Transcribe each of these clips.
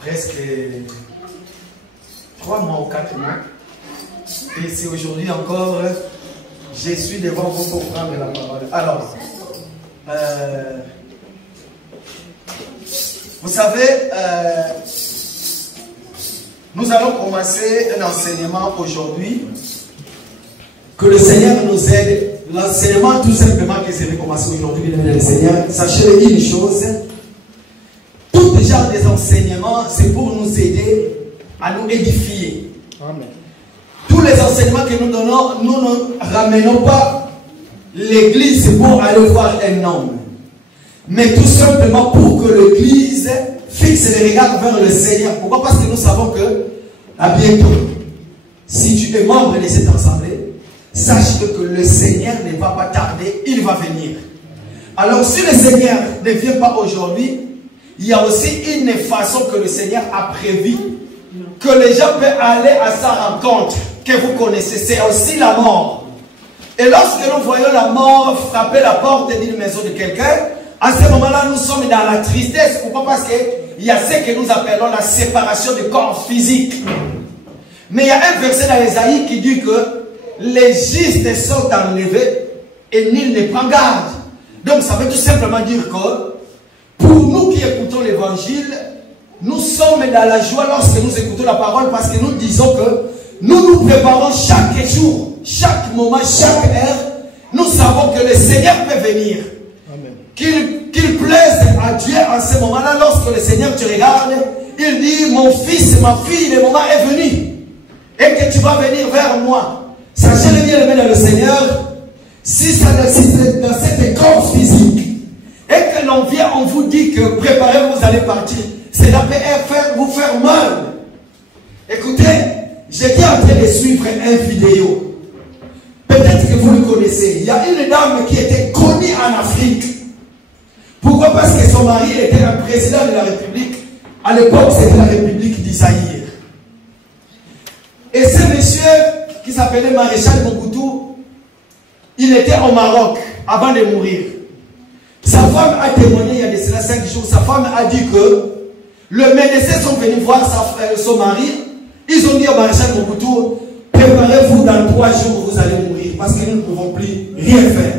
presque 3 mois ou 4 mois. Et c'est aujourd'hui encore, je suis devant vous pour prendre la parole. Alors, vous savez, nous allons commencer un enseignement aujourd'hui. Que le Seigneur nous aide. L'enseignement tout simplement que je vais commencer aujourd'hui, le Seigneur. Sachez une chose. Tout genre des enseignements, c'est pour nous aider à nous édifier. Amen. Tous les enseignements que nous donnons, nous ne ramenons pas l'église pour aller voir un homme. Mais tout simplement pour que l'église fixe les regards vers le Seigneur. Pourquoi? Parce que nous savons que, à bientôt, si tu es membre de cette assemblée, sache que le Seigneur ne va pas tarder, il va venir. Alors si le Seigneur ne vient pas aujourd'hui, il y a aussi une façon que le Seigneur a prévu, que les gens peuvent aller à sa rencontre, que vous connaissez, c'est aussi la mort. Et lorsque nous voyons la mort frapper la porte d'une maison de quelqu'un, à ce moment-là, nous sommes dans la tristesse. Pourquoi? Parce qu'il y a ce que nous appelons la séparation du corps physique. Mais il y a un verset dans l'Ésaïe qui dit que les justes sont enlevés et nul ne prend garde. Donc ça veut tout simplement dire que pour nous qui écoutons l'évangile, nous sommes dans la joie lorsque nous écoutons la parole, parce que nous disons que nous nous préparons chaque jour, chaque moment, chaque heure. Nous savons que le Seigneur peut venir. Qu'il plaise à Dieu en ce moment-là. Lorsque le Seigneur te regarde, il dit: mon fils, ma fille, le moment est venu et que tu vas venir vers moi. Sachez le bien aimé dans le Seigneur, si c'est dans cet corps physique et que l'on vient, on vous dit que préparez-vous, vous allez partir, cela peut vous faire mal. Écoutez, j'étais en train de suivre une vidéo. Peut-être que vous le connaissez. Il y a une dame qui était connue en Afrique. Pourquoi? Parce que son mari était un président de la République. À l'époque, c'était la République d'Isaïe. Et ce monsieur qui s'appelait Maréchal Mobutu, il était au Maroc avant de mourir. Sa femme a témoigné il y a de cela 5 jours. Sa femme a dit que le médecin sont venus voir son mari. Ils ont dit au Maréchal Mobutu: préparez-vous, dans 3 jours vous allez mourir, parce que nous ne pouvons plus rien faire.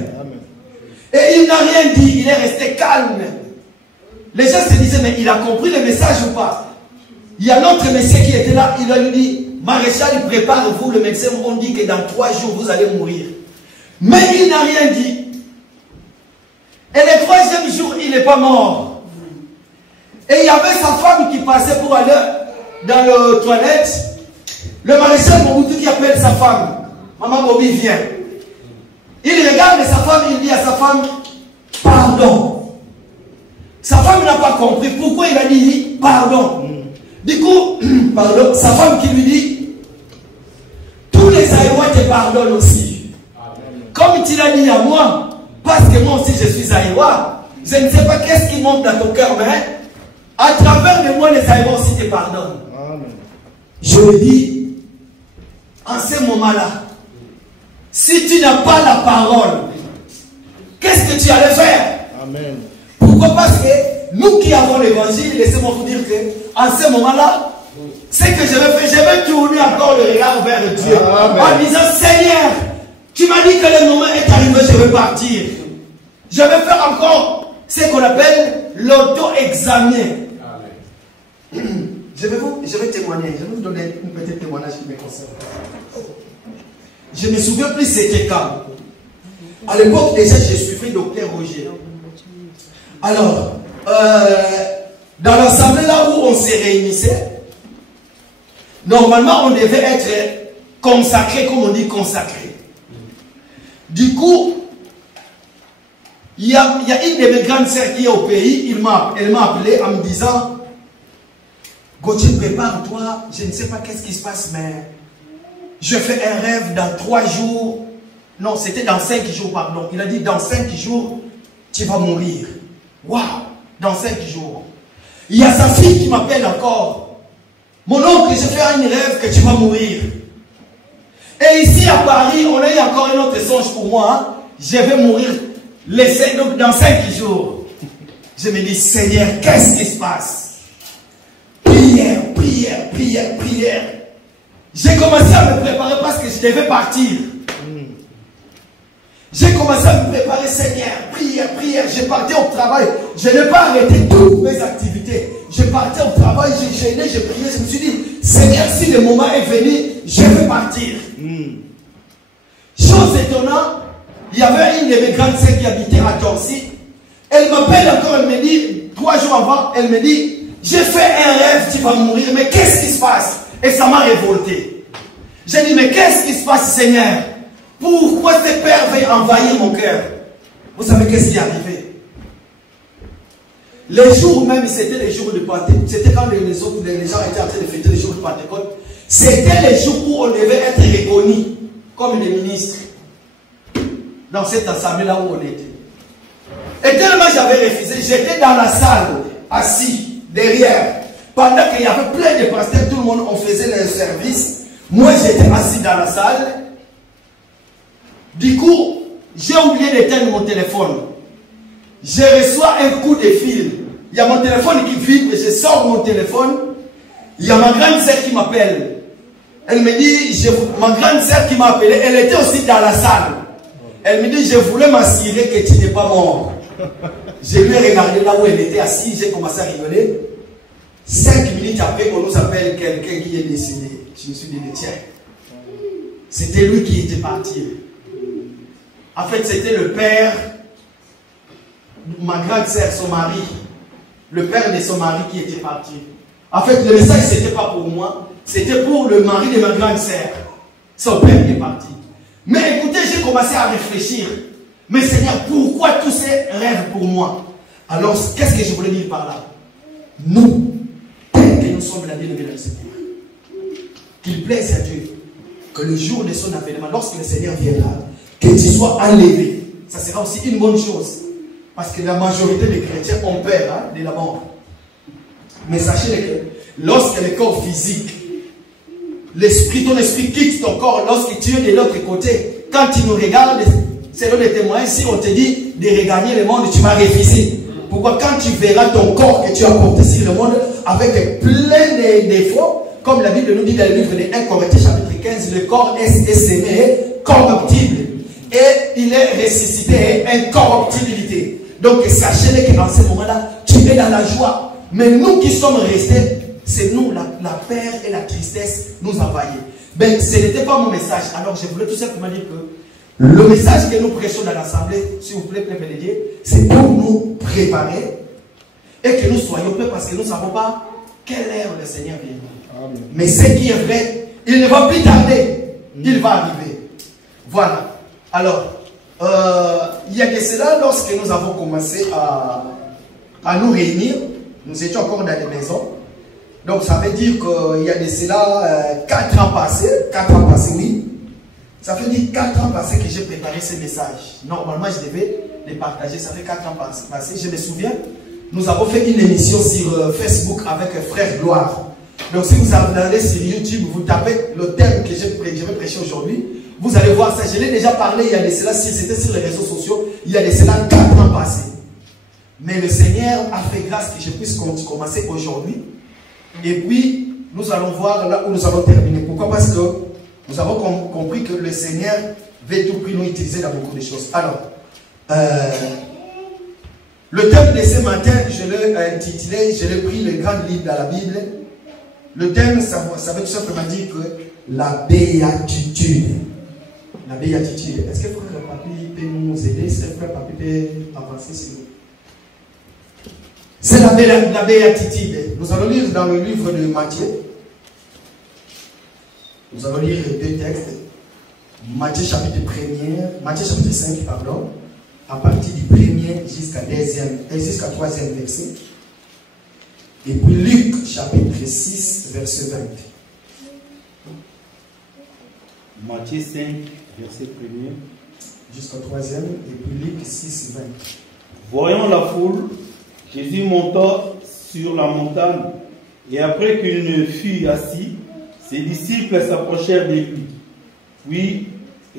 Et il n'a rien dit, il est resté calme. Les gens se disaient: mais il a compris le message ou pas? Il y a l'autre monsieur qui était là, il a lui dit: Maréchal, prépare-vous, le médecin, on dit que dans 3 jours vous allez mourir. Mais il n'a rien dit. Et le 3e jour, il n'est pas mort. Et il y avait sa femme qui passait pour aller dans le toilette. Le Maréchal Mobutu qui appelle sa femme: maman Bobby, viens. Il regarde sa femme, il dit à sa femme: pardon. Sa femme n'a pas compris pourquoi il a dit pardon. Du coup, pardon, sa femme qui lui dit: tous les Aïwa te pardonnent aussi. Amen. Comme tu l'as dit à moi, parce que moi aussi je suis Aïwa, je ne sais pas qu'est-ce qui monte dans ton cœur, mais à travers de moi les Aïwa aussi te pardonnent. Amen. Je lui dis, en ce moment-là, si tu n'as pas la parole, qu'est-ce que tu allais faire? Amen. Pourquoi? Parce que nous qui avons l'évangile, laissez-moi vous dire que en ce moment-là, ce que je vais faire, je vais tourner encore le regard vers Dieu. Amen. En disant: Seigneur, tu m'as dit que le moment est arrivé, je vais partir. Je vais faire encore ce qu'on appelle l'auto-examen. Je vais témoigner, je vais vous donner un petit témoignage qui me concerne. Je me souviens plus c'était quand. À l'époque déjà je suivais Docteur Roger. Alors, dans l'assemblée là où on se réunissait, normalement on devait être consacré, comme on dit consacré. Du coup, il y a une de mes grandes sœurs qui est au pays, elle m'a appelé en me disant: Gauthier, prépare-toi, je ne sais pas qu'est-ce qui se passe, mais je fais un rêve dans 3 jours. Non, c'était dans 5 jours, pardon. Il a dit: dans 5 jours, tu vas mourir. Waouh! Dans 5 jours. Il y a sa fille qui m'appelle encore: mon oncle, je fais un rêve que tu vas mourir. Et ici à Paris, on a eu encore un autre songe pour moi. Hein? Je vais mourir donc dans 5 jours. Je me dis: Seigneur, qu'est-ce qui se passe? prière, prière. J'ai commencé à me préparer parce que je devais partir. J'ai commencé à me préparer, Seigneur, prière, prière. Je partais au travail. Je n'ai pas arrêté toutes mes activités. Je partais au travail, j'ai gêné, j'ai prié. Je me suis dit, Seigneur, si le moment est venu, je vais partir. Chose étonnante, il y avait une de mes grandes sœurs qui habitait à Torcy. Elle m'appelle encore, elle me dit, 3 jours avant, elle me dit, j'ai fait un rêve, tu vas mourir, mais qu'est-ce qui se passe? Et ça m'a révolté. J'ai dit, mais qu'est-ce qui se passe, Seigneur? Pourquoi ces peurs veulent envahir mon cœur? Vous savez qu'est-ce qui est arrivé? Les jours même, c'était les jours de Pentecôte. C'était quand les gens étaient en train de fêter les jours de Pentecôte. C'était les jours où on devait être reconnu comme des ministres. Dans cette assemblée là où on était. Et tellement j'avais refusé, j'étais dans la salle, assis, derrière. Pendant qu'il y avait plein de pasteurs, tout le monde, on faisait le service. Moi, j'étais assis dans la salle. Du coup, j'ai oublié d'éteindre mon téléphone. Je reçois un coup de fil. Il y a mon téléphone qui vibre, je sors mon téléphone. Il y a ma grande sœur qui m'appelle. Elle me dit, ma grande sœur qui m'a appelé, elle était aussi dans la salle. Elle me dit, je voulais m'assurer que tu n'es pas mort. Je lui ai regardé là où elle était assise, j'ai commencé à rigoler. 5 minutes après, on nous appelle quelqu'un qui est décédé. Je me suis dit, tiens, c'était lui qui était parti. En fait, c'était le père, ma grande sœur, son mari, le père de son mari qui était parti. En fait, le message, ce n'était pas pour moi, c'était pour le mari de ma grande sœur. Son père qui est parti. Mais écoutez, j'ai commencé à réfléchir. Mais Seigneur, pourquoi tous ces rêves pour moi? Alors, qu'est-ce que je voulais dire par là? Nous, tel que nous sommes la bien-aimée de Seigneur, qu'il plaise à Dieu que le jour de son avènement, lorsque le Seigneur viendra, que tu sois enlevé. Ça sera aussi une bonne chose. Parce que la majorité des chrétiens ont peur de la mort. Mais sachez que lorsque le corps physique, l'esprit, ton esprit quitte ton corps, lorsque tu es de l'autre côté, quand tu nous regardes, selon les témoins, si on te dit de regagner le monde, tu vas refuser. Pourquoi? Quand tu verras ton corps que tu as porté sur le monde avec plein de défauts, comme la Bible nous dit dans le livre de 1 Corinthiens chapitre 15, le corps est sémé corruptible et il est ressuscité incorruptibilité. Donc sachez qu'en ce moment-là, tu es dans la joie. Mais nous qui sommes restés, c'est nous, la peur et la tristesse nous envahissent. Ben, ce n'était pas mon message. Alors je voulais tout simplement dire que le message que nous prêchons dans l'assemblée, s'il vous plaît, Père Bénédié, c'est pour nous préparer et que nous soyons prêts parce que nous ne savons pas quelle heure le Seigneur viendra. Mais ce qui est vrai, il ne va plus tarder. Il va arriver. Voilà. Alors, il y a que cela, lorsque nous avons commencé à nous réunir, nous étions encore dans les maisons. Donc ça veut dire qu'il y a de cela 4 ans passés. 4 ans passés, oui. Ça fait dire 4 ans passés que j'ai préparé ces messages. Normalement, je devais les partager. Ça fait 4 ans passés. Je me souviens, nous avons fait une émission sur Facebook avec Frère Gloire. Donc si vous allez sur YouTube, vous tapez le thème que je vais prêcher aujourd'hui, vous allez voir ça. Je l'ai déjà parlé il y a de cela, si c'était sur les réseaux sociaux, il y a de cela 4 ans passés. Mais le Seigneur a fait grâce que je puisse commencer aujourd'hui. Et puis, nous allons voir là où nous allons terminer. Pourquoi? Parce que nous avons compris que le Seigneur veut tout prix nous utiliser dans beaucoup de choses. Alors, le thème de ce matin, je l'ai intitulé, je l'ai pris le grand livre dans la Bible. Le thème, ça veut tout simplement dire que la béatitude. La béatitude. Est-ce que Frère Papi peut nous aider? Est-ce que Frère Papi peut avancer sur nous? C'est la béatitude. Nous allons lire dans le livre de Matthieu. Nous allons lire 2 textes. Matthieu chapitre 5, pardon. À partir du 1er jusqu'à 3e verset. Et puis Luc chapitre 6, verset 20. Matthieu 5, verset 1er. Jusqu'au 3e. Et puis Luc 6, 20. Voyant la foule, Jésus monta sur la montagne, et après qu'il ne fut assis, ses disciples s'approchèrent de lui. Puis,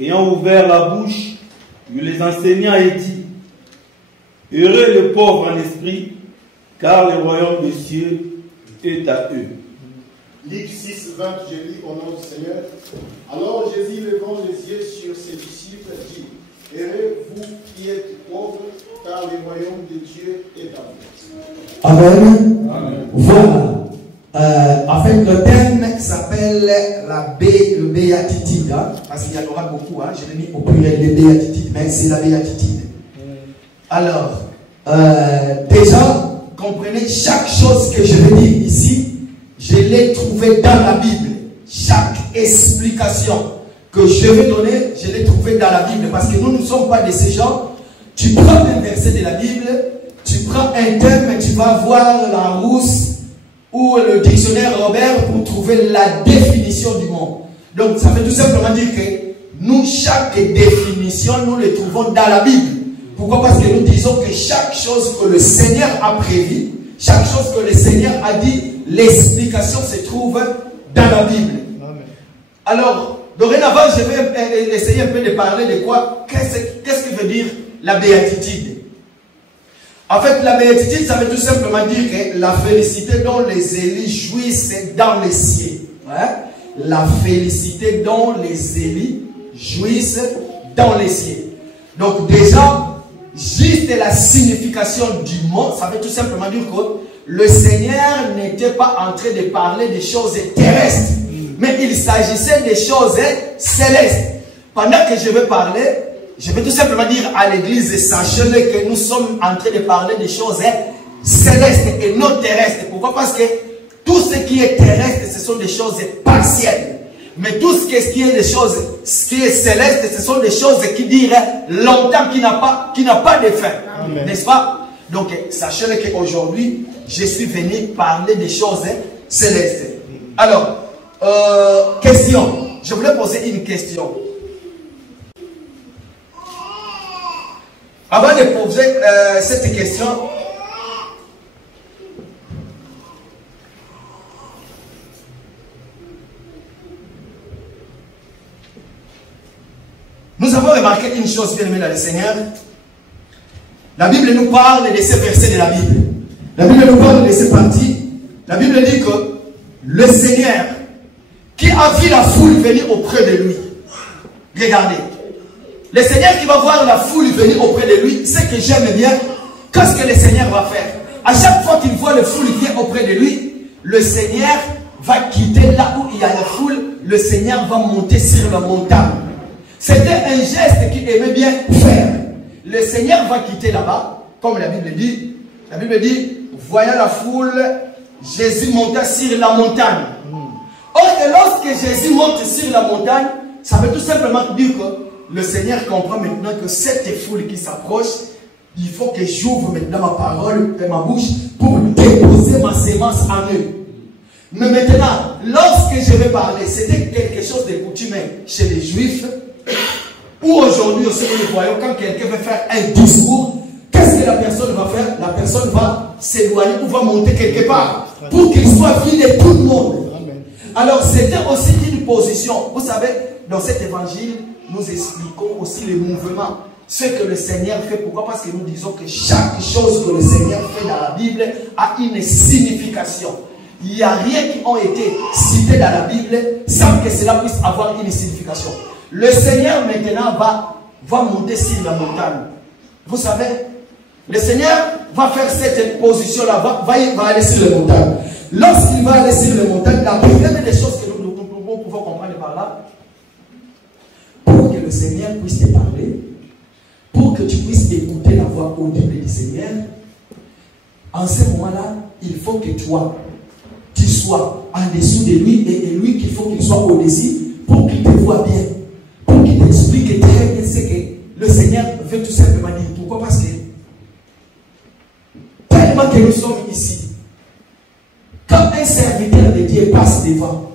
ayant ouvert la bouche, il les enseigna et dit: Heureux les pauvres en esprit, car le royaume des cieux est à eux. Luc 6, 20, je lis au nom du Seigneur. Alors Jésus, levant les yeux sur ses disciples, dit: Heureux vous qui êtes pauvres, car le royaume de Dieu est à vous. Amen. Amen. Voilà. En fait, le thème s'appelle le béatitude. Hein, parce qu'il y en aura beaucoup. Hein, je l'ai mis au pluriel, les béatitudes, mais c'est la béatitude. Alors, déjà, comprenez, chaque chose que je vais dire ici, je l'ai trouvé dans la Bible. Chaque explication que je vais donner, je l'ai trouvé dans la Bible. Parce que nous ne sommes pas de ces gens. Tu prends un verset de la Bible, tu prends un thème, tu vas voir la Rousse ou le dictionnaire Robert pour trouver la définition du mot. Donc, ça veut tout simplement dire que nous, chaque définition, nous le trouvons dans la Bible. Pourquoi? Parce que nous disons que chaque chose que le Seigneur a prévu, chaque chose que le Seigneur a dit, l'explication se trouve dans la Bible. Amen. Alors, dorénavant, je vais essayer un peu de parler de quoi? Qu'est-ce que veut dire la béatitude? En fait, la béatitude, ça veut tout simplement dire que la félicité dont les élus jouissent dans les cieux. Hein? La félicité dont les élus jouissent dans les cieux. Donc déjà, juste la signification du mot, ça veut tout simplement dire que le Seigneur n'était pas en train de parler des choses terrestres, mais il s'agissait des choses célestes. Pendant que je vais parler, je vais tout simplement dire à l'église, sachez-le que nous sommes en train de parler des choses célestes et non terrestres. Pourquoi? Parce que tout ce qui est terrestre, ce sont des choses partielles. Mais tout ce qui est des choses, ce qui est céleste, ce sont des choses qui durent longtemps, qui n'a pas de fin. N'est-ce pas? Donc, sachez-le qu'aujourd'hui, je suis venu parler des choses célestes. Alors, question. Je voulais poser une question. Avant de poser cette question, nous avons remarqué une chose, bien aimé dans le Seigneur. La Bible nous parle de ces versets de la Bible. La Bible nous parle de ces parties. La Bible dit que le Seigneur, qui a vu la foule venir auprès de lui, regardez, le Seigneur qui va voir la foule venir auprès de lui, ce que j'aime bien, qu'est-ce que le Seigneur va faire? À chaque fois qu'il voit la foule venir auprès de lui, le Seigneur va quitter là où il y a la foule, le Seigneur va monter sur la montagne. C'était un geste qu'il aimait bien faire. Le Seigneur va quitter là-bas, comme la Bible dit. La Bible dit, voyant la foule, Jésus monta sur la montagne. Or, lorsque Jésus monte sur la montagne, ça veut tout simplement dire que le Seigneur comprend maintenant que cette foule qui s'approche, il faut que j'ouvre maintenant ma parole et ma bouche pour déposer ma sémence en eux. Mais maintenant, lorsque je vais parler, c'était quelque chose de coutumier chez les Juifs, ou aujourd'hui aussi nous le voyons, quand quelqu'un veut faire un discours, qu'est-ce que la personne va faire? La personne va s'éloigner ou va monter quelque part pour qu'il soit vu de tout le monde. Alors c'était aussi une position. Vous savez, dans cet évangile, nous expliquons aussi les mouvements, ce que le Seigneur fait. Pourquoi? Parce que nous disons que chaque chose que le Seigneur fait dans la Bible a une signification. Il n'y a rien qui a été cité dans la Bible sans que cela puisse avoir une signification. Le Seigneur maintenant va monter sur la montagne. Vous savez, le Seigneur va faire cette position-là, va aller sur la montagne. Lorsqu'il va aller sur la montagne, la première des choses que nous pouvons comprendre par là, pour que le Seigneur puisse te parler, pour que tu puisses écouter la voix audible du Seigneur, en ce moment-là, il faut que toi, tu sois en dessous de lui et lui qu'il faut qu'il soit au-dessus pour qu'il te voie bien, pour qu'il t'explique très bien ce que le Seigneur veut tout simplement dire. Pourquoi? Parce que tellement que nous sommes ici, quand un serviteur de Dieu passe devant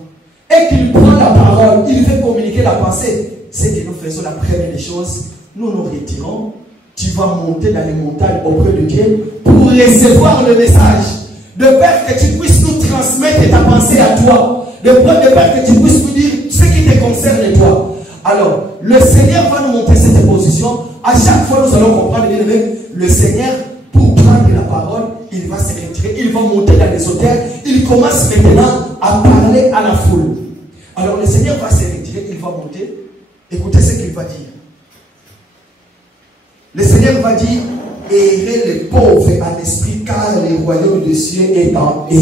et qu'il prend la parole, il veut communiquer la pensée, c'est que nous faisons la première des choses, nous nous retirons, tu vas monter dans les montagnes auprès de Dieu pour recevoir le message, de peur que tu puisses nous transmettre ta pensée à toi, de peur que tu puisses nous dire ce qui te concerne toi. Alors, le Seigneur va nous montrer cette position. À chaque fois, nous allons comprendre, bien aimé, le Seigneur, pour prendre la parole, il il va se retirer, il va monter dans les hauteurs, il commence maintenant à parler à la foule. Alors le Seigneur va se retirer, il va monter. Écoutez ce qu'il va dire. Le Seigneur va dire, errez les pauvres en esprit, car le royaume des cieux est en eux.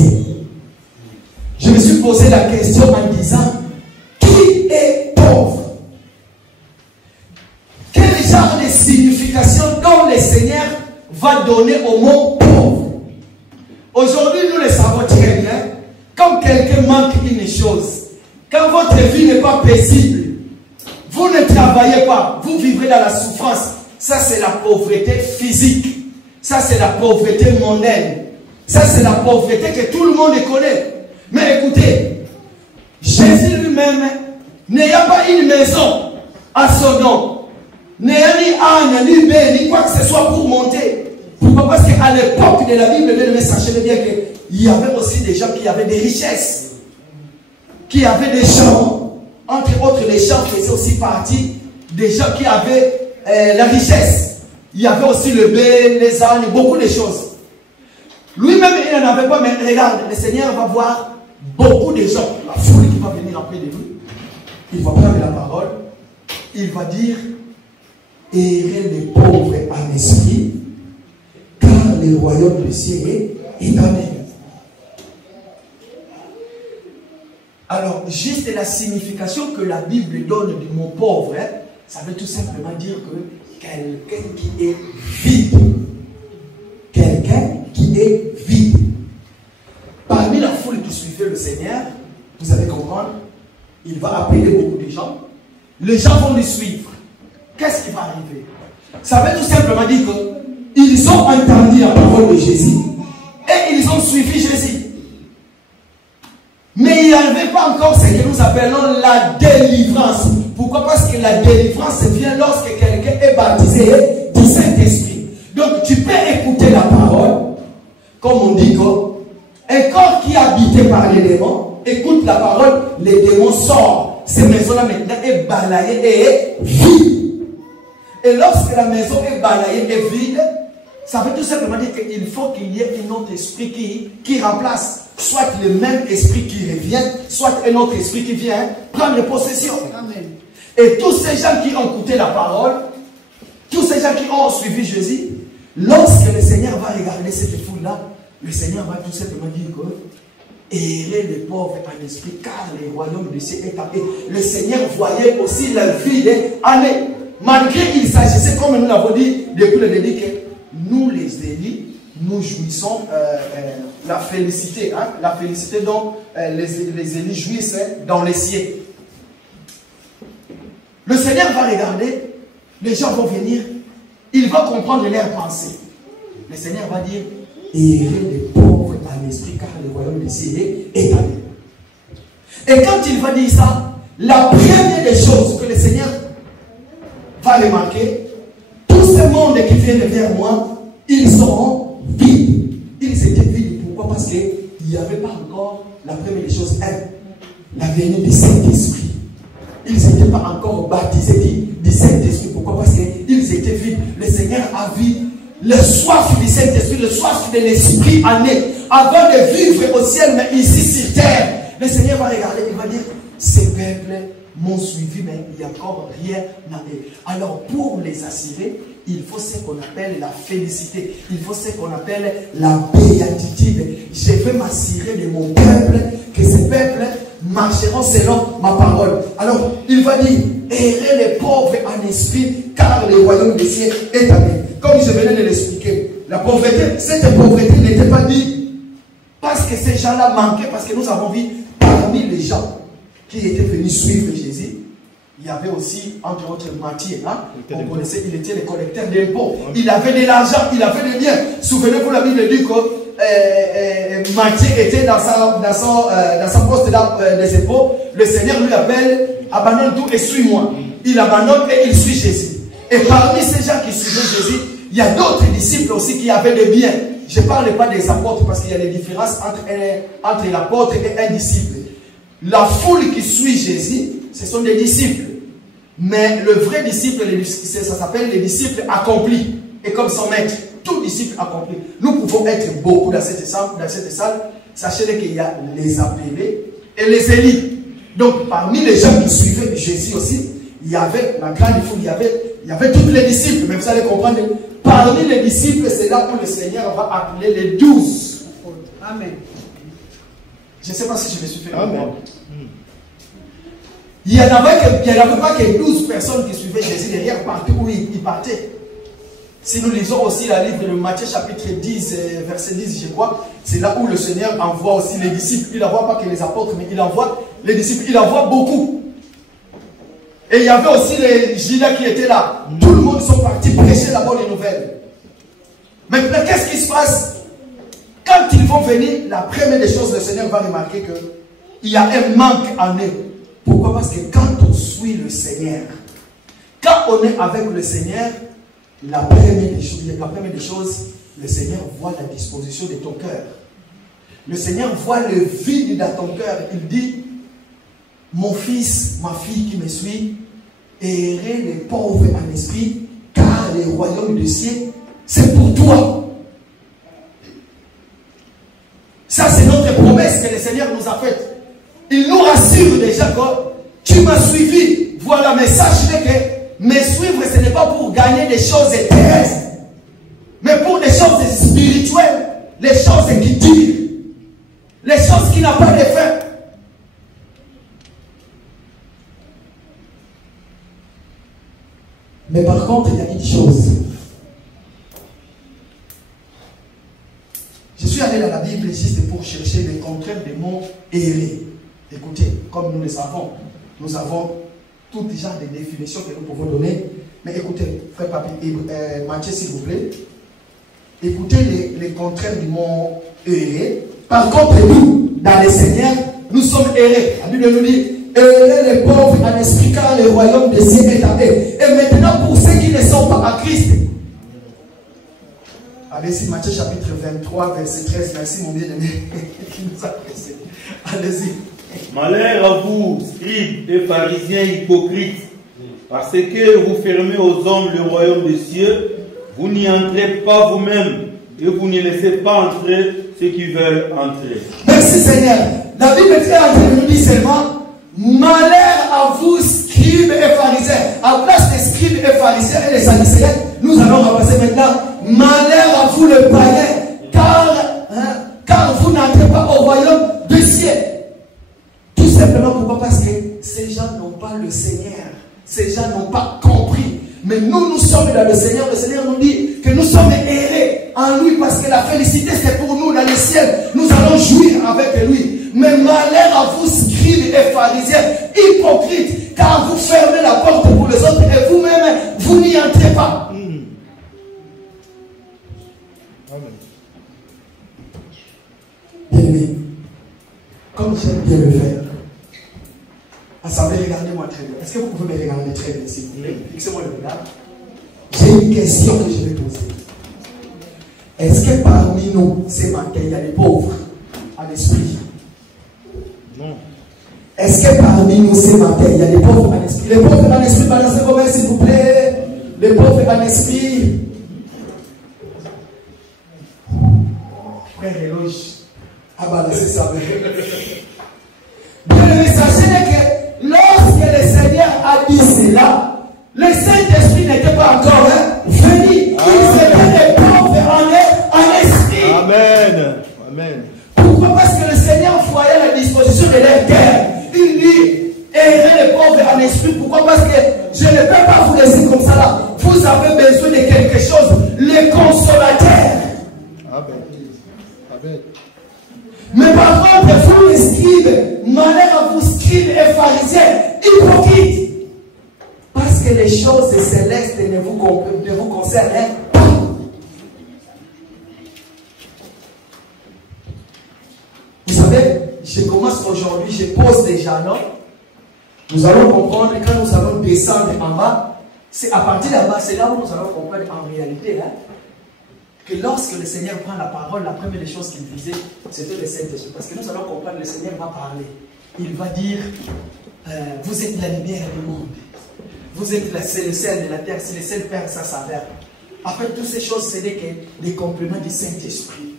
Je me suis posé la question en disant, qui est pauvre? Quel genre de signification dont le Seigneur va donner au mot pauvre? Aujourd'hui, nous le savons très bien. Quand quelqu'un manque une chose, quand votre vie n'est pas paisible, vous ne travaillez pas, vous vivrez dans la souffrance. Ça, c'est la pauvreté physique. Ça, c'est la pauvreté mondaine. Ça, c'est la pauvreté que tout le monde connaît. Mais écoutez, Jésus lui-même, n'ayant pas une maison à son nom, n'ayant ni âne, ni bête, ni quoi que ce soit pour monter. Pourquoi? Parce qu'à l'époque de la Bible, sachez bien qu'il y avait aussi des gens qui avaient des richesses, qui avaient des champs. Entre autres, les champs faisaient aussi partie des gens qui avaient la richesse. Il y avait aussi le blé, les ânes, beaucoup de choses. Lui-même, il n'en avait pas, mais regarde, le Seigneur va voir beaucoup de gens, la foule qui va venir après de lui. Il va prendre la parole, il va dire, errez les pauvres en esprit, car le royaume du ciel est en eux. Alors, juste la signification que la Bible donne du mot pauvre, ça veut tout simplement dire que quelqu'un qui est vide. Quelqu'un qui est vide. Parmi la foule qui suivait le Seigneur, vous allez comprendre, il va appeler beaucoup de gens. Les gens vont lui suivre. Qu'est-ce qui va arriver? Ça veut tout simplement dire qu'ils ont entendu la parole de Jésus et ils ont suivi Jésus. Mais il n'y avait pas encore ce que nous appelons la délivrance. Pourquoi? Parce que la délivrance vient lorsque quelqu'un est baptisé du Saint-Esprit. Donc tu peux écouter la parole, comme on dit, un corps qui est habité par les démons, écoute la parole, les démons sortent. Ces maisons-là maintenant est balayée et est vide. Et lorsque la maison est balayée et vide, ça veut tout simplement dire qu'il faut qu'il y ait un autre esprit qui remplace. Soit le même esprit qui revient, soit un autre esprit qui vient prendre possession. Amen. Et tous ces gens qui ont écouté la parole, tous ces gens qui ont suivi Jésus, lorsque le Seigneur va regarder cette foule-là, le Seigneur va tout simplement dire que errez les pauvres en esprit, car le royaume du ciel est en eux. Le Seigneur voyait aussi la vie des années. Malgré qu'il s'agissait, comme nous l'avons dit depuis le début, que nous les élus, nous jouissons la félicité, la félicité dont les élus jouissent dans les cieux. Le Seigneur va regarder, les gens vont venir, il va comprendre leurs pensées. Le Seigneur va dire, errez les pauvres en esprit, car le royaume des cieux est en eux. Et quand il va dire ça, la première des choses que le Seigneur va remarquer, tout ce monde qui vient vers moi, ils seront vides. Ils étaient vides. Pourquoi? Parce qu'il n'y avait pas encore la première des choses, la venue du Saint-Esprit. Ils n'étaient pas encore baptisés du Saint-Esprit. Pourquoi? Parce qu'ils étaient vides. Le Seigneur a vu le soif du Saint-Esprit, le soif de l'Esprit en eux, avant de vivre au ciel, mais ici sur terre. Le Seigneur va regarder, il va dire, ces peuples m'ont suivi, mais il n'y a encore rien à eux. Alors, pour les assurer, il faut ce qu'on appelle la félicité. Il faut ce qu'on appelle la béatitude. Je vais m'assurer de mon peuple que ces peuples marcheront selon ma parole. Alors, il va dire, errez les pauvres en esprit, car le royaume des cieux est à eux. Comme je venais de l'expliquer, la pauvreté, cette pauvreté n'était pas dit parce que ces gens-là manquaient, parce que nous avons vu parmi les gens qui étaient venus suivre Jésus, il y avait aussi, entre autres, Matthieu. On connaissait, il était le collecteur d'impôts. Il avait de l'argent, il avait des biens. Souvenez-vous, la Bible dit que Matthieu était dans son poste des impôts. Le Seigneur lui appelle, abandonne tout et suis-moi. Il abandonne et il suit Jésus. Et parmi ces gens qui suivaient Jésus, il y a d'autres disciples aussi qui avaient des biens. Je ne parle pas des apôtres parce qu'il y a des différences entre l'apôtre et un disciple. La foule qui suit Jésus, ce sont des disciples. Mais le vrai disciple, ça s'appelle les disciples accomplis. Et comme son maître. tout disciple accompli. Nous pouvons être beaucoup dans cette salle. Sachez qu'il y a les appelés et les élus. Donc, parmi les gens qui suivaient Jésus aussi, il y avait la grande foule, il y avait tous les disciples. Mais vous allez comprendre, parmi les disciples, c'est là où le Seigneur va appeler les 12. Amen. Je ne sais pas si je me suis fait comprendre. Il n'y avait pas que 12 personnes qui suivaient Jésus derrière, partout où il partait. Si nous lisons aussi la livre de Matthieu chapitre 10, verset 10, je crois, c'est là où le Seigneur envoie aussi les disciples. Il n'envoie pas que les apôtres, mais il envoie les disciples. Il envoie beaucoup. Et il y avait aussi les gilets qui étaient là. Tout le monde sont partis prêcher la bonne nouvelle. Maintenant, qu'est-ce qui se passe? Quand ils vont venir, la première des choses, le Seigneur va remarquer qu'il y a un manque en eux. Pourquoi? Parce que quand on suit le Seigneur, quand on est avec le Seigneur, la première des choses, le Seigneur voit la disposition de ton cœur. Le Seigneur voit le vide dans ton cœur. Il dit, mon fils, ma fille qui me suit, errez les pauvres en esprit, car le royaume des cieux, c'est pour toi. Ça, c'est notre promesse que le Seigneur nous a faite. Il nous rassure déjà que tu m'as suivi. Voilà, mais sache que me suivre, ce n'est pas pour gagner des choses terrestres, mais pour des choses spirituelles, les choses qui durent, les choses qui n'ont pas de fin. Mais par contre, il y a une chose. Je suis allé dans la Bible juste pour chercher le contraire des mots errer. Écoutez, comme nous le savons, nous avons tout genre de définitions que nous pouvons donner. Mais écoutez, frère Papi, Matthieu, s'il vous plaît. Écoutez les contraires du mot errer. Par contre, nous, dans le Seigneur, nous sommes errés. La Bible nous dit, errez les pauvres en esprit, car le royaume des cieux est à eux. Et maintenant, pour ceux qui ne sont pas à Christ. Allez-y, Matthieu chapitre 23, verset 13. Merci, mon bien-aimé, qui nous a pressé. Allez-y. Malheur à vous, scribes et pharisiens hypocrites, parce que vous fermez aux hommes le royaume des cieux, vous n'y entrez pas vous-même, et vous n'y laissez pas entrer ceux qui veulent entrer. Merci Seigneur. La Bible est en train de nous dire seulement, malheur à vous, scribes et pharisiens. À place des scribes et pharisiens et les sadducéens, nous allons repasser maintenant, malheur à vous le païen, car vous n'entrez pas au royaume des cieux. Tout simplement pourquoi? Parce que ces gens n'ont pas le Seigneur. Ces gens n'ont pas compris. Mais nous sommes dans le Seigneur. Le Seigneur nous dit que nous sommes errés en lui parce que la félicité c'est pour nous dans le ciel. Nous allons jouir avec lui. Mais malheur à vous, scribes et pharisiens, hypocrites, car vous fermez la porte pour les autres et vous-même, vous n'y entrez pas. Bien-aimé, comme j'aime bien le faire, assemblée, regardez-moi très bien. Est-ce que vous pouvez me regarder très bien, s'il vous plaît? Fixez-moi le regard. J'ai une question que je vais poser. Est-ce que parmi nous, ce matin, il y a des pauvres à l'esprit? Non. Est-ce que parmi nous, ce matin, il y a des pauvres à l'esprit? Les pauvres à l'esprit, balancez vos mains, s'il vous plaît. Les pauvres à l'esprit. Frère Éloge, à balancer sa main. Bien, sachez que lorsque le Seigneur a dit cela, le Saint-Esprit n'était pas encore venu. Ils étaient des pauvres en esprit. Amen. Amen. Pourquoi? Parce que le Seigneur voyait la disposition de leur cœur. Il dit, errez les pauvres en esprit. Pourquoi? Parce que je ne peux pas vous laisser comme ça là. Vous avez besoin de quelque chose, le consolateur. Amen. Amen. Mais par contre, vous les scribes, malheur à vous, scribes et pharisiens, hypocrites. Parce que les choses célestes ne vous concernent pas. Vous savez, je commence aujourd'hui, je pose des jalons. Nous allons comprendre quand nous allons descendre en bas. C'est à partir d'en bas, c'est là où nous allons comprendre en réalité que lorsque le Seigneur prend la parole, la première des choses qu'il disait, c'était le Saint-Esprit. Parce que nous allons comprendre, le Seigneur va parler. Il va dire, vous êtes la lumière du monde. Vous êtes le sel de la terre. Si le sel perd sa saveur, En fait, toutes ces choses, ce n'est que des compléments du Saint-Esprit.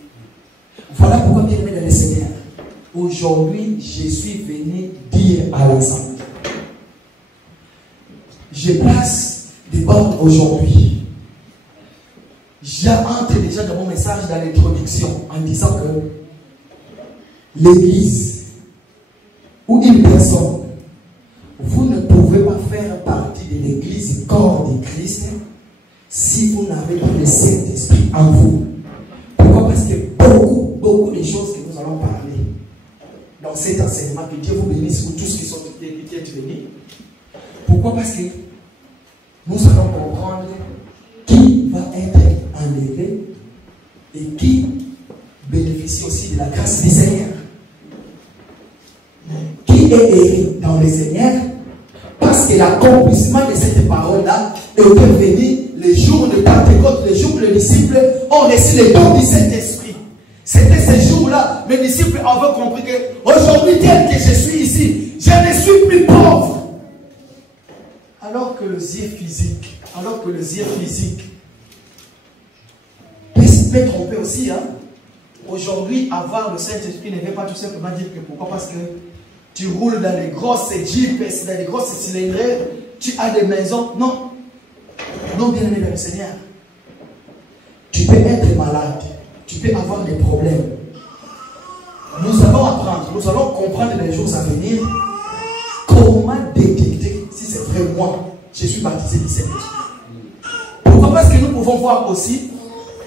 Voilà pourquoi, bien aimé dans le Seigneur, aujourd'hui, je suis venu dire à l'ensemble. Je place des bornes aujourd'hui. J'entre déjà dans mon message dans l'introduction en disant que l'Église ou une personne, vous ne pouvez pas faire partie de l'Église corps de Christ si vous n'avez pas le Saint-Esprit en vous. Pourquoi? Parce que beaucoup de choses que nous allons parler dans cet enseignement, que Dieu vous bénisse pour tous qui sont venus. Pourquoi? Parce que nous allons comprendre qui va être enlevé et qui bénéficie aussi de la grâce du Seigneur. Qui est héros dans le Seigneur? Parce que l'accomplissement de cette parole-là est venu les jours de Pentecôte, les jours où les disciples ont reçu les dons du Saint-Esprit. C'était ces jours-là, mes disciples avaient compris que aujourd'hui, tel que je suis ici, je ne suis plus pauvre. Alors que le yeux physique, peut tromper aussi, hein. Aujourd'hui, avoir le Saint-Esprit ne veut pas tout simplement dire que pourquoi? Parce que tu roules dans les grosses jeeps, dans les grosses cylindrées, tu as des maisons. Non. Non, bien aimé dans le Seigneur. Tu peux être malade. Tu peux avoir des problèmes. Nous allons apprendre, nous allons comprendre les jours à venir comment détecter si c'est vrai moi, je suis baptisé du Saint-Esprit. Pourquoi? Parce que nous pouvons voir aussi,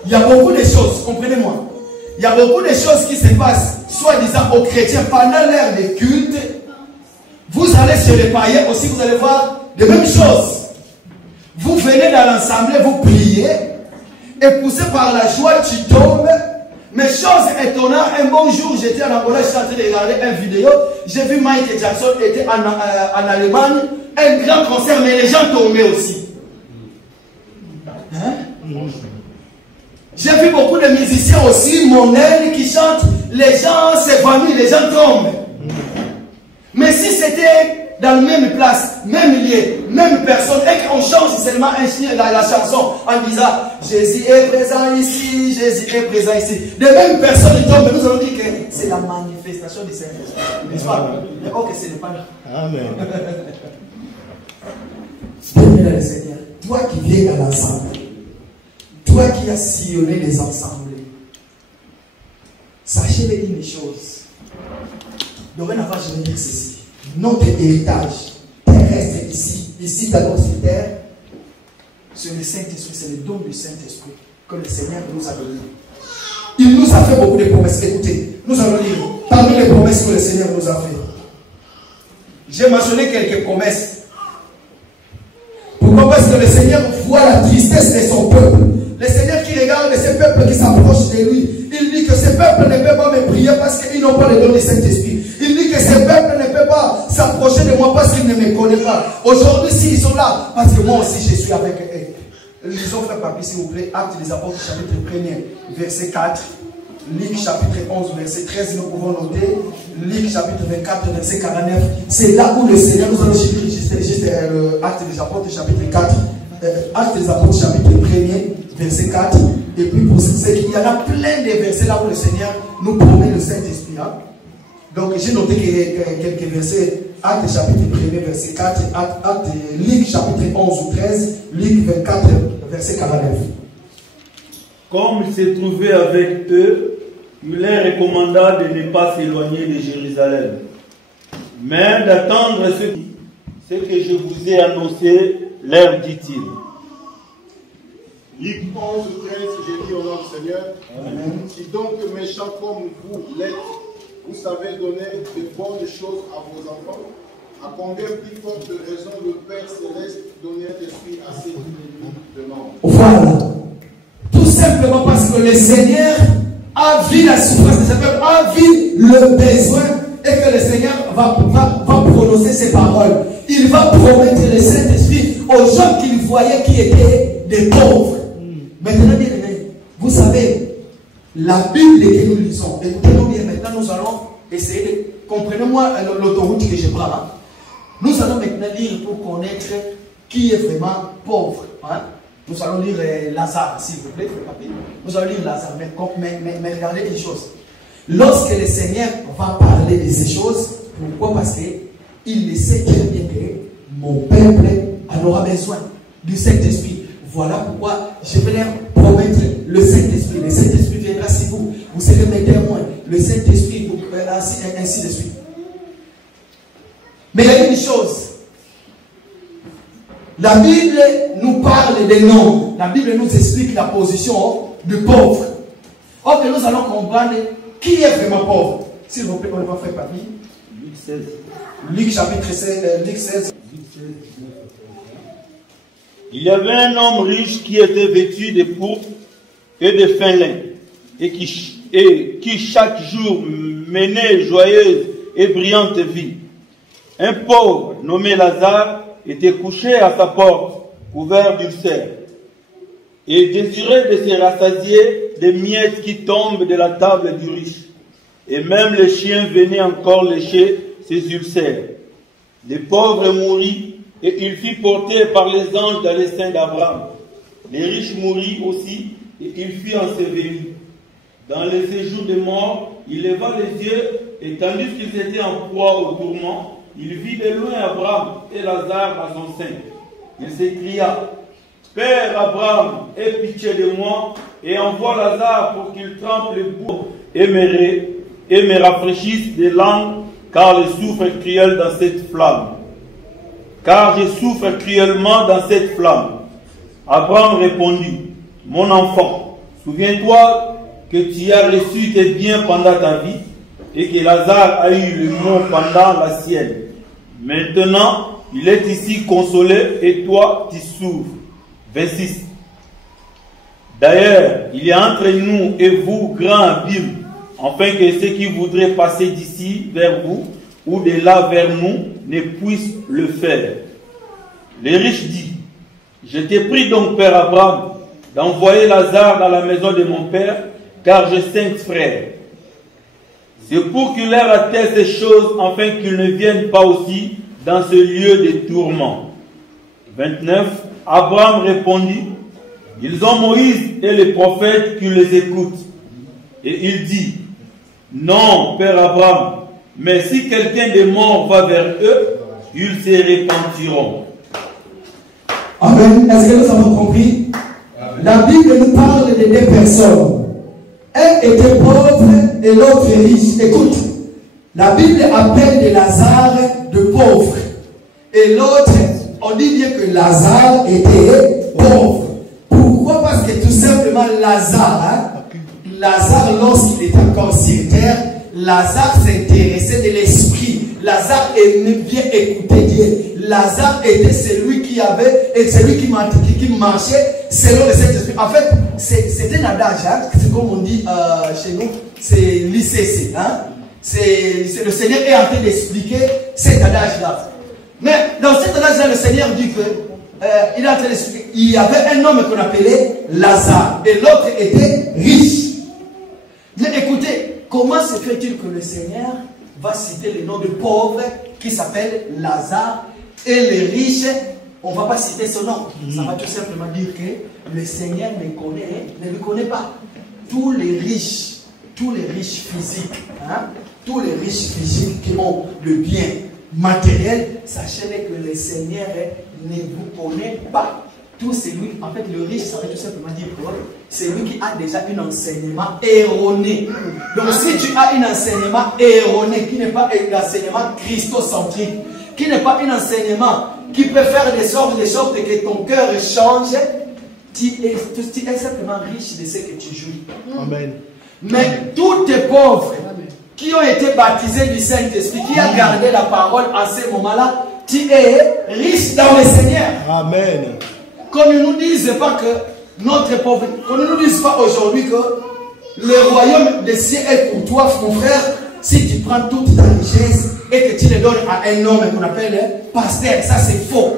il y a beaucoup de choses, comprenez-moi. Il y a beaucoup de choses qui se passent, soi-disant aux chrétiens, pendant l'heure de culte. Vous allez chez les païens aussi, vous allez voir les mêmes choses. Vous venez dans l'assemblée, vous priez, et poussé par la joie, tu tombes. Mais chose étonnante, un bon jour, j'étais en Angola, j'étais en train de regarder une vidéo, j'ai vu Michael Jackson était en Allemagne, un grand concert, mais les gens tombaient aussi. Hein? J'ai vu beaucoup de musiciens aussi, mondains, qui chantent, les gens s'évanouissent, les gens tombent. Mais si c'était dans la même place, même lieu, même personne, et qu'on change seulement la chanson en disant Jésus est présent ici, Jésus est présent ici. Les mêmes personnes tombent, nous allons dire que c'est la manifestation du Saint-Esprit. N'est-ce pas? Mais ok, ce n'est pas là. Amen. Bien le Seigneur, toi qui viens à l'ensemble, toi qui as sillonné les assemblées, sachez une chose. Dorénavant, je vais dire ceci. Notre héritage terrestre ici dans notre terre, c'est le Saint-Esprit, c'est le don du Saint-Esprit que le Seigneur nous a donné. Il nous a fait beaucoup de promesses. Écoutez, nous allons lire parmi les promesses que le Seigneur nous a fait. J'ai mentionné quelques promesses. Pourquoi? Parce que le Seigneur voit la tristesse de son peuple. Le Seigneur qui regarde ce peuple qui s'approche de lui, il dit que ce peuple ne peut pas me prier parce qu'ils n'ont pas le don du Saint-Esprit. Il dit que ce peuple ne peut pas s'approcher de moi parce qu'il ne me connaît pas. Aujourd'hui, s'ils sont là, parce que moi aussi je suis avec eux. Lisons frère papier, s'il vous plaît, Actes des Apôtres, chapitre 1er, verset 4. Luc, chapitre 11, verset 13, nous pouvons noter. Luc, chapitre 24, verset 49. C'est là où le Seigneur nous a dit juste Actes des Apôtres, chapitre 4. Actes des Apôtres, chapitre 1er, verset 4. Et puis pour ceux qui, il y en a plein de versets là où le Seigneur nous promet le Saint-Esprit. Hein? Donc j'ai noté quelques versets. Actes chapitre 1er, verset 4. Luc, chapitre 11 ou 13. Luc 24, verset 49. Comme il s'est trouvé avec eux, il leur recommanda de ne pas s'éloigner de Jérusalem, mais d'attendre ce que je vous ai annoncé, leur dit-il. Luc 11 ou 13, j'ai dit au nom du Seigneur. Amen. Si donc méchants comme vous l'êtes, vous savez donner de bonnes choses à vos enfants, à combien plus forte raison le Père Céleste donnait l'esprit à ses demande. Voilà. Tout simplement parce que le Seigneur a vu la souffrance de ce peuple, a vu le besoin, et que le Seigneur va prononcer ses paroles. Il va promettre le Saint-Esprit aux gens qu'il voyait qui étaient des pauvres. Maintenant, bien aimé, vous savez, la Bible que nous lisons, écoutez-nous bien, maintenant nous allons essayer de... Comprenez-moi l'autoroute que je prends. Hein? Nous allons maintenant lire pour connaître qui est vraiment pauvre. Hein? Nous allons lire Lazare, s'il vous plaît. Nous allons lire Lazare, mais regardez une chose. Lorsque le Seigneur va parler de ces choses, pourquoi? Parce qu'il le sait très bien que mon peuple en aura besoin du Saint-Esprit. Voilà pourquoi je vais leur promettre le Saint-Esprit. Le Saint-Esprit viendra si vous serez mes témoins. Le Saint-Esprit, ainsi de suite. Mais il y a une chose. La Bible nous parle des noms. La Bible nous explique la position du pauvre. Or que nous allons comprendre qui est vraiment pauvre. S'il vous plaît, on va faire parmi. Luc 16. Luc chapitre 16, Luc 16. Il y avait un homme riche qui était vêtu de pourpre et de fin lin, et qui chaque jour menait joyeuse et brillante vie. Un pauvre nommé Lazare était couché à sa porte, couvert d'ulcères, et désirait de se rassasier des miettes qui tombent de la table du riche. Et même les chiens venaient encore lécher ses ulcères. Le pauvre mourut, et il fut porté par les anges dans les seins d'Abraham. Les riches mourut aussi, et il fut enseveli. Dans le séjour des morts, il leva les yeux, et tandis qu'ils étaient en proie au tourment, il vit de loin Abraham et Lazare à son sein. Il s'écria: Père Abraham, aie pitié de moi, et envoie Lazare pour qu'il trempe le bout et me rafraîchisse des langues, car je souffre cruel dans cette flamme. Car je souffre cruellement dans cette flamme. Abraham répondit: Mon enfant, souviens-toi que tu as reçu tes biens pendant ta vie, et que Lazare a eu le mot pendant la sienne. Maintenant, il est ici consolé, et toi, tu souffres. 26. D'ailleurs, il y a entre nous et vous grand abîme, afin que ceux qui voudraient passer d'ici vers vous, ou de là vers nous, ne puissent le faire. Le riche dit: Je t'ai pris donc, Père Abraham, d'envoyer Lazare dans la maison de mon père, car j'ai 5 frères. C'est pour qu'il leur atteste ces choses, afin qu'ils ne viennent pas aussi dans ce lieu de tourment. 29. Abraham répondit: Ils ont Moïse et les prophètes qui les écoutent. Et il dit: Non, Père Abraham, mais si quelqu'un des morts va vers eux, ils se repentiront. Amen. Est-ce que nous avons compris? La Bible nous parle de 2 personnes. Un était pauvre et l'autre riche. Écoute, la Bible appelle de Lazare de pauvre. Et l'autre, on dit bien que Lazare était pauvre. Pourquoi? Parce que tout simplement Lazare, Lazare lorsqu'il était encore sur terre, Lazare s'intéressait de l'esprit. Lazare aimait bien écouter Dieu. Lazare était celui qui avait, et celui qui marchait selon le Saint-Esprit. En fait, c'est un adage, hein? C'est comme on dit chez nous, c'est l'ICC. Hein? Le Seigneur est en train d'expliquer cet adage-là. Mais dans cet adage-là, le Seigneur dit que il est en train d'expliquer, il y avait un homme qu'on appelait Lazare, et l'autre était riche. Mais écoutez, comment se fait-il que le Seigneur va citer le nom de pauvre qui s'appelle Lazare, et les riches, on ne va pas citer son nom. Ça va tout simplement dire que le Seigneur ne le connaît pas. Tous les riches physiques, hein, tous les riches physiques qui ont le bien matériel, sachez que le Seigneur ne vous connaît pas. Tout celui, en fait, le riche, ça veut tout simplement dire que c'est lui qui a déjà un enseignement erroné. Donc, si tu as un enseignement erroné, qui n'est pas un enseignement christocentrique, qui n'est pas un enseignement qui peut faire de sorte que ton cœur change, tu es simplement riche de ce que tu jouis. Amen. Mais tous tes pauvres qui ont été baptisés du Saint-Esprit, qui ont gardé la parole à ce moment-là, tu es riche dans le Seigneur. Amen. Qu'on ne nous dise pas que notre pauvreté, qu'on ne nous dise pas aujourd'hui que le royaume des cieux est pour toi, mon frère, si tu prends toute ta richesse et que tu le donnes à un homme qu'on appelle pasteur. Ça c'est faux.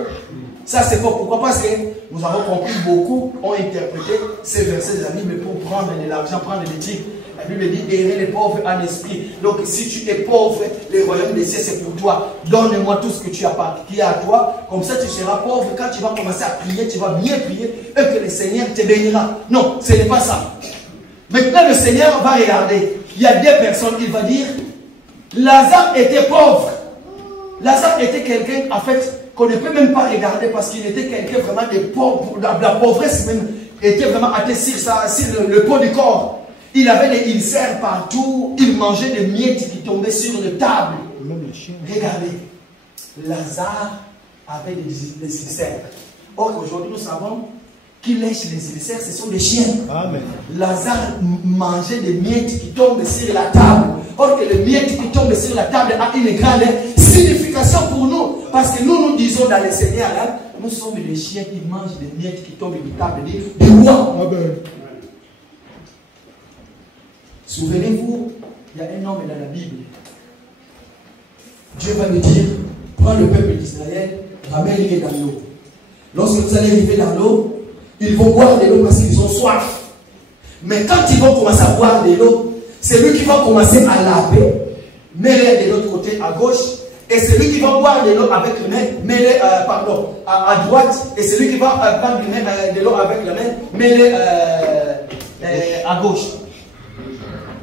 Ça c'est quoi? Pourquoi? Parce que nous avons compris, beaucoup ont interprété ces versets de la Bible pour prendre de l'argent, prendre des titres. La Bible dit aider les pauvres en esprit. Donc si tu es pauvre, le royaume des cieux c'est pour toi. Donne-moi tout ce que tu as qui est à toi. Comme ça tu seras pauvre. Quand tu vas commencer à prier, tu vas bien prier et que le Seigneur te bénira. Non, ce n'est pas ça. Maintenant le Seigneur va regarder. Il y a deux personnes, il va dire Lazare était pauvre. Lazare était quelqu'un en fait qu'on ne peut même pas regarder parce qu'il était quelqu'un vraiment de pauvre. La pauvresse même était vraiment attestée sur le pot du corps. Il avait des ulcères partout, il mangeait des miettes qui tombaient sur les tables. Regardez, Lazare avait des ulcères. Or, aujourd'hui, nous savons qui lèche les ulcères, ce sont des chiens. Amen. Lazare mangeait des miettes qui tombent sur la table. Or, que les miettes qui tombent sur la table a une grande signification pour nous. Parce que nous disons dans le Seigneur, hein, nous sommes des chiens qui mangent des miettes qui tombent de la table du roi. Amen. Souvenez-vous, il y a un homme dans la Bible. Dieu va lui dire, prends le peuple d'Israël, ramène-les dans l'eau. Lorsque vous allez arriver dans l'eau, ils vont boire de l'eau parce qu'ils ont soif. Mais quand ils vont commencer à boire de l'eau, c'est lui qui va commencer à laver, mets-les de l'autre côté à gauche, et c'est lui qui va boire de l'eau avec le main, mets-les à droite, et c'est lui qui va prendre de l'eau avec la main, mets-les à gauche.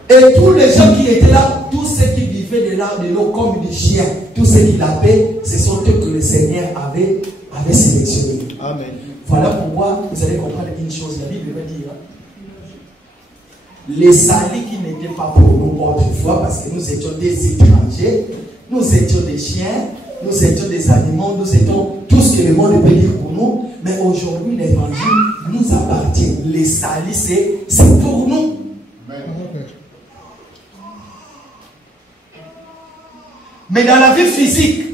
Et tous les gens qui étaient là, tous ceux qui vivaient de l'eau comme des chiens, tous ceux qui lavaient, ce sont eux que le Seigneur avait sélectionnés. Amen. Voilà pourquoi vous allez comprendre une chose, la Bible va dire. Les salis qui n'étaient pas pour nous autrefois, parce que nous étions des étrangers, nous étions des chiens, nous étions des animaux, nous étions tout ce que le monde peut dire pour nous, mais aujourd'hui l'évangile nous appartient. Les salis, c'est pour nous. Amen. Mais dans la vie physique,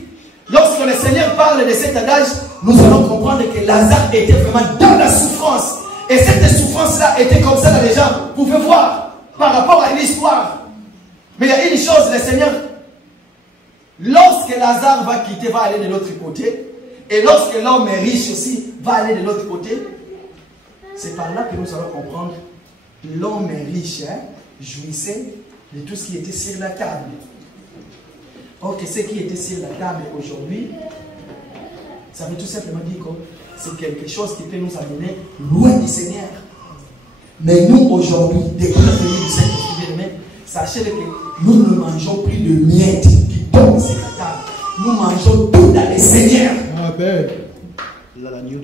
lorsque le Seigneur parle de cet adage, nous allons comprendre que Lazare était vraiment dans la souffrance. Et cette souffrance-là était comme ça dans les gens pouvaient voir par rapport à l'histoire. Mais il y a une chose, le Seigneur, lorsque Lazare va quitter, va aller de l'autre côté, et lorsque l'homme est riche aussi, va aller de l'autre côté, c'est par là que nous allons comprendre l'homme est riche, hein, jouissait de tout ce qui était sur la table. Or que ce qui était sur la table aujourd'hui, ça veut tout simplement dire que c'est quelque chose qui peut nous amener loin du Seigneur. Mais nous aujourd'hui, depuis la venue du Saint-Esprit, sachez que nous ne mangeons plus de miettes qui tombent sur la table. Nous mangeons tout dans le Seigneur. Amen.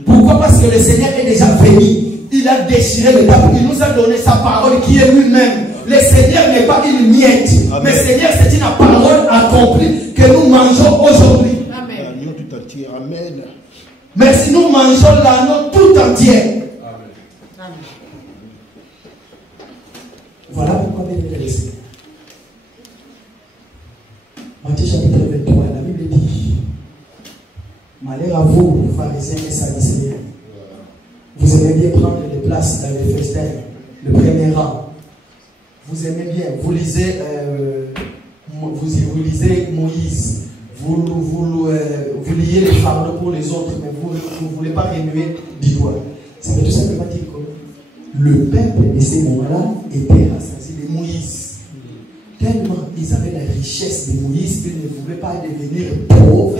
Pourquoi? Parce que le Seigneur est déjà venu. Il a déchiré le table. Il nous a donné sa parole qui est lui-même. Le Seigneur n'est pas une miette. Amen. Mais le Seigneur, c'est une parole accomplie que nous mangeons aujourd'hui. Amen. L'agneau tout entier. Amen. Mais si nous mangeons l'agneau tout entier. Amen. Voilà pourquoi bien le Seigneur. Matthieu chapitre 23, la Bible dit: malheur à vous, pharisiens et sadducéens. Vous aimez bien prendre des places dans les festins, le premier rang. Vous aimez bien, vous lisez Moïse, vous liez les fardeaux pour les autres, mais vous ne voulez pas remuer du doigt. Ça veut tout simplement dire que le peuple de ces moments-là était rassasié de Moïse. Tellement ils avaient la richesse de Moïse qu'ils ne voulaient pas devenir pauvres,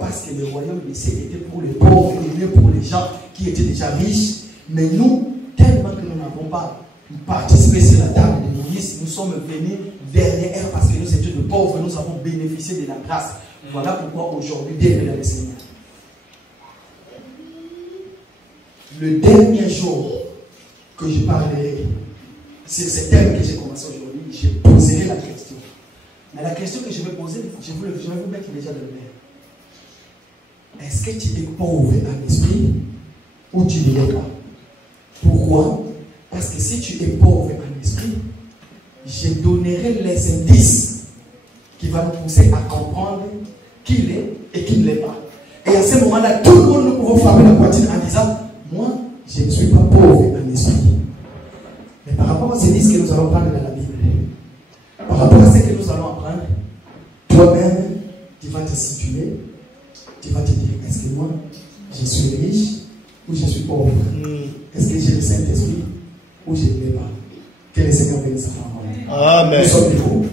parce que le royaume de cieux était pour les pauvres et mieux pour les gens qui étaient déjà riches. Mais nous, tellement que nous n'avons pas participé sur la table de Moïse, nous sommes venus derrière parce que nous étions de pauvres, nous avons bénéficié de la grâce. Voilà pourquoi aujourd'hui, bienvenue dans le Seigneur. Le dernier jour que je parlerai sur ce thème que j'ai commencé aujourd'hui, je poserai la question. Mais la question que je vais poser, je vais vous mettre déjà dans le mail. Est-ce que tu es pauvre en esprit ou tu ne l'es pas? Pourquoi? Parce que si tu es pauvre en esprit, je donnerai les indices qui vont nous pousser à comprendre qui il est et qui ne l'est pas. Et à ce moment-là, tout le monde nous pouvons frapper la poitrine en disant: moi, je ne suis pas pauvre en esprit. Mais par rapport à ces indices que nous allons prendre dans la Bible, par rapport à ce que nous allons apprendre, toi-même, tu vas te situer, tu vas te dire: est-ce que moi, Je suis riche ou je suis pauvre? Est-ce que j'ai le Saint-Esprit ou je ne l'ai pas? Que le Seigneur bénisse sa parole. Amen. Nous sommes debout.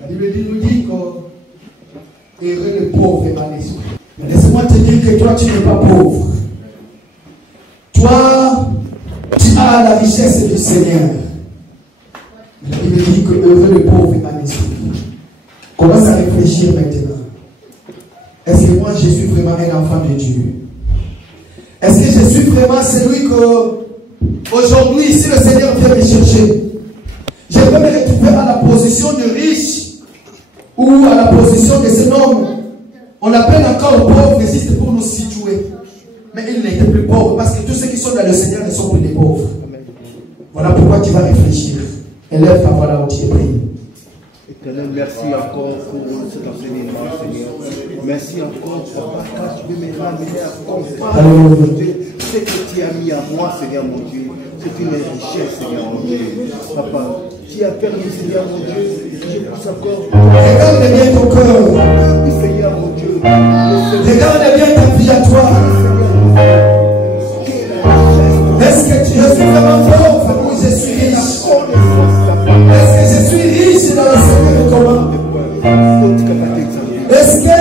La Bible nous dit que heureux le pauvre et mal esprit. Laisse-moi te dire que toi tu n'es pas pauvre. Toi, tu as la richesse du Seigneur. La Bible dit que heureux le pauvre et mal esprit. Commence à réfléchir maintenant. Est-ce que moi je suis vraiment un enfant de Dieu? Est-ce que je suis vraiment celui que aujourd'hui, si le Seigneur vient me chercher, je peux me retrouver à la position de riche ou à la position de cet homme? On l'appelle encore pauvre juste pour nous situer. Mais il n'était plus pauvre parce que tous ceux qui sont dans le Seigneur ne sont plus des pauvres. Voilà pourquoi tu vas réfléchir. Élève ta voix là où tu es pris. Éternel, merci encore pour cet enseignement, Seigneur. Merci encore, Papa, car tu veux me ramener à comprendre ce que tu as mis à moi, Seigneur mon Dieu. C'est une richesse, Seigneur mon Dieu. Papa, tu as permis, Seigneur mon Dieu, je pousse encore. Regarde bien ton cœur. Oui, Seigneur mon Dieu. Regarde bien ta vie à toi. Est-ce que je suis vraiment pauvre ou je suis riche? Est-ce que je suis riche dans le Seigneur? Comment? Est-ce que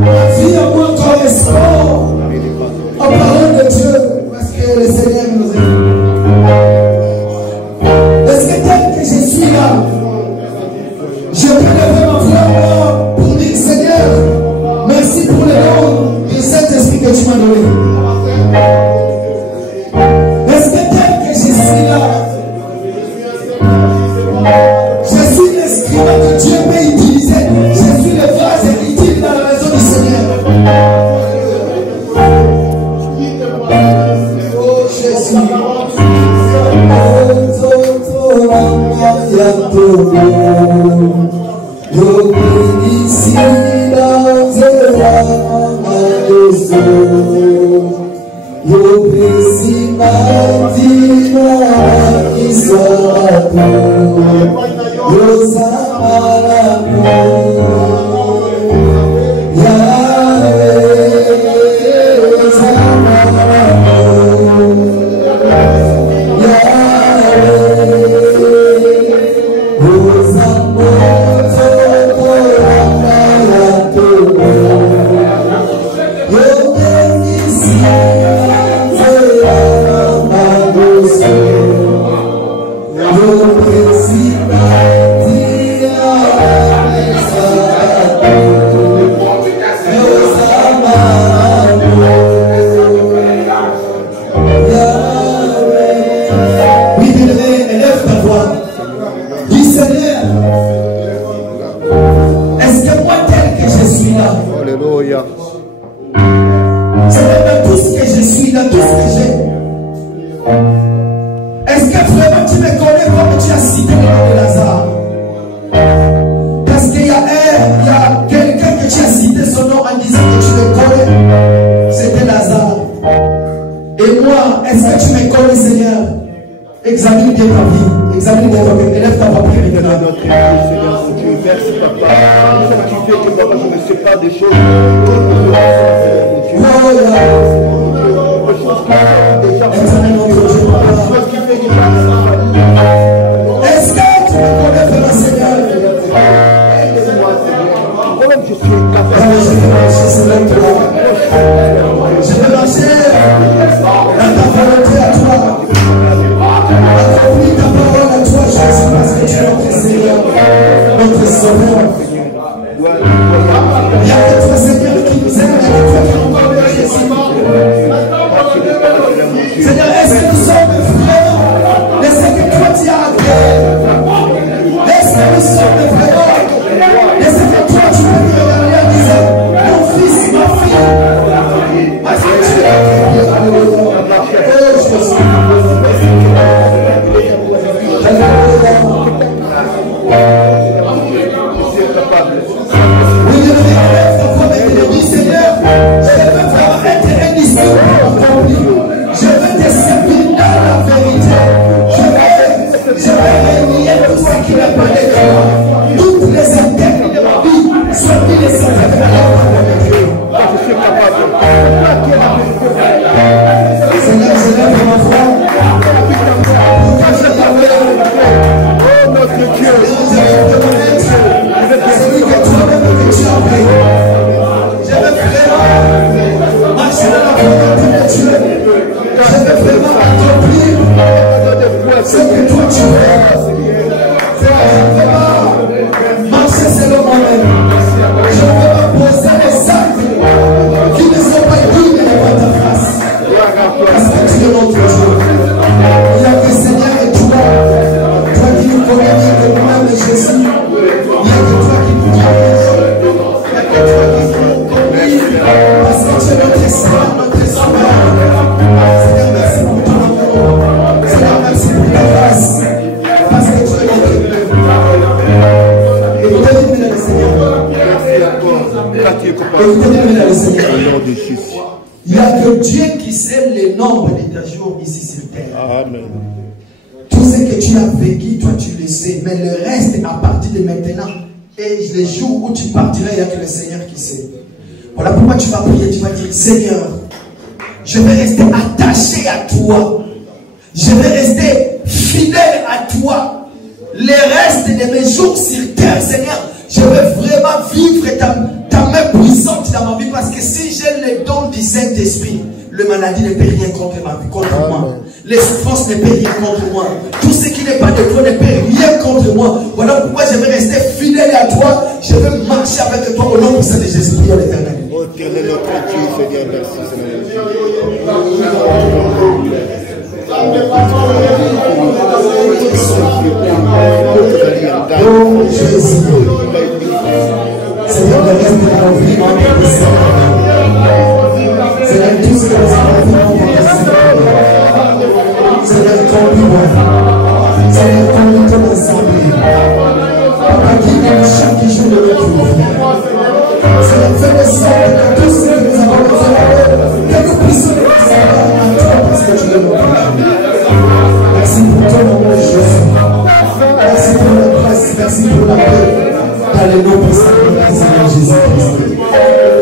ma vie à moi correspond aux paroles de Dieu? Parce que le Seigneur nous aime. Est-ce que tel que je suis là, je peux lever ma voix pour dire Seigneur, merci pour le don du Saint-Esprit que tu m'as donné? Est-ce que tel que je suis là, je suis l'escrivain que Dieu peut utiliser? Je suis le vase utile dans la maison du Seigneur. Oh Jésus. Je veux toutes les interdits de ma vie soient mis les interdits de la Dieu. Seigneur, je lève ma foi. Oh notre Dieu, je vais te connaître. Celui que toi-même que tu as fait. Je vais vraiment marcher dans la volonté de Dieu. Je vais vraiment accomplir ce que toi tu veux. Je vais pas marcher selon moi-même. Je vais pas poser les actes qui ne sont pas dignes devant ta face. Parce que tu es notre Dieu. Il y a que Seigneur et toi. Toi qui nous connais mieux que nous-mêmes, Jésus. Il n'y a que toi qui nous dirige. Il n'y a que toi qui nous conduit. Parce que tu es notre espoir, notre sauveur. Seigneur, merci pour ton amour. Seigneur, merci pour ta grâce. Parce que tu es notre Dieu. Écoutez-moi dans le Seigneur. Écoutez-moi dans le Seigneur. Il n'y a que Dieu qui sait le nombre de tes jours ici sur terre. Amen. Tout ce que tu as vécu, toi tu le sais. Mais le reste, à partir de maintenant, et les jours où tu partiras, il n'y a que le Seigneur qui sait. Voilà pourquoi tu vas prier, tu vas dire, Seigneur, je vais rester attaché à toi. Je vais rester fidèle à toi. Le reste de mes jours sur terre, Seigneur, je vais vraiment vivre ta main puissante dans ma vie. Parce que si j'ai le don du Saint-Esprit, le maladie ne peut rien contre ma vie, contre moi. Les souffrances ne peuvent rien contre moi. Tout ce qui n'est pas de toi ne peut rien contre moi. Voilà pourquoi je vais rester fidèle à toi. Je vais marcher avec toi au nom puissant de Jésus, prions l'Éternel. Oh, éternel notre Dieu, Seigneur, merci, Seigneur. Oh Jésus, Seigneur, le reste de nos vies, mon Dieu, Seigneur, tout ce que nous avons vu, mon Dieu, Seigneur, conduis-moi. Seigneur, conduis ton assemblée. Papa, guide-nous chaque jour de notre vie. Seigneur, fais de sorte que tout ce que nous avons besoin, que nous puissions nous savoir à toi parce que tu es notre Dieu. Merci pour ton nom, Jésus. Merci pour la grâce, merci pour la paix. Dans le nom puissant de notre Seigneur Jésus-Christ.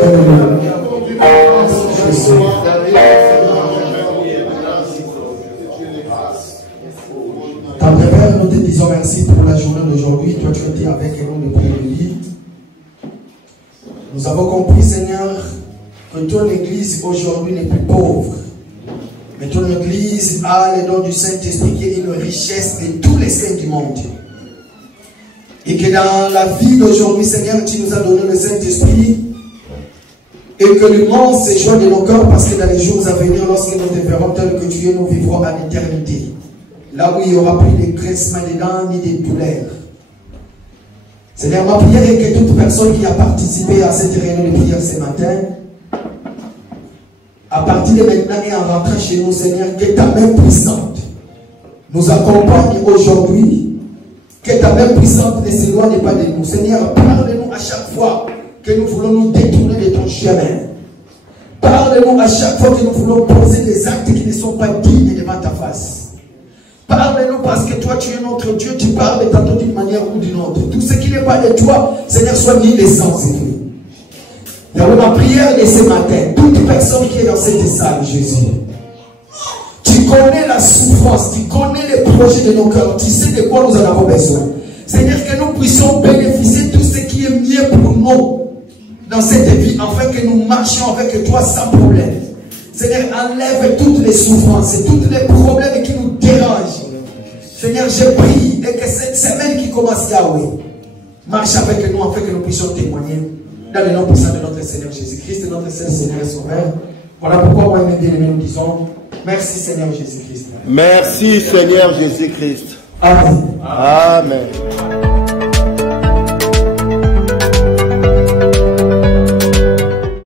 Alléluia. Jésus. Tendre Père, nous te disons merci pour la journée d'aujourd'hui. Toi, tu étais avec nous depuis le lit. Nous avons compris, Seigneur, que ton Église aujourd'hui n'est plus pauvre. Mais ton Église a le don du Saint-Esprit qui est une richesse de tous les saints du monde. Et que dans la vie d'aujourd'hui, Seigneur, tu nous as donné le Saint-Esprit. Et que le monde se joie de nos cœurs parce que dans les jours à venir, lorsque nous te verrons tel que tu es, nous vivrons à l'éternité. Là où il n'y aura plus de graissement des dents ni de douleurs. Seigneur, ma prière est que toute personne qui a participé à cette réunion de prière ce matin, à partir de maintenant et en rentrant chez nous, Seigneur, que ta main puissante nous accompagne aujourd'hui, que ta main puissante ne s'éloigne pas de nous. Seigneur, parle-nous à chaque fois que nous voulons nous détourner de ton chemin. Parle-nous à chaque fois que nous voulons poser des actes qui ne sont pas dignes devant ta face. Parle-nous parce que toi tu es notre Dieu, tu parles tantôt d'une manière ou d'une autre. Tout ce qui n'est pas de toi, Seigneur, soit mis l'essence. Dans ma prière de ce matin, toute personne qui est dans cette salle, Jésus, tu connais la souffrance, tu connais les projets de nos cœurs, tu sais de quoi nous en avons besoin. Seigneur, que nous puissions bénéficier de tout ce qui est mieux pour nous dans cette vie, afin que nous marchions avec toi sans problème. Seigneur, enlève toutes les souffrances et tous les problèmes qui nous dérangent. Seigneur, je prie et que cette semaine qui commence, Yahweh, marche avec nous afin que nous puissions témoigner dans le nom puissant de notre Seigneur Jésus-Christ, notre seul Seigneur et Sauveur. Voilà pourquoi moi et mes bien-aimés nous disons merci Seigneur Jésus-Christ. Merci Seigneur Jésus-Christ. Amen. Amen.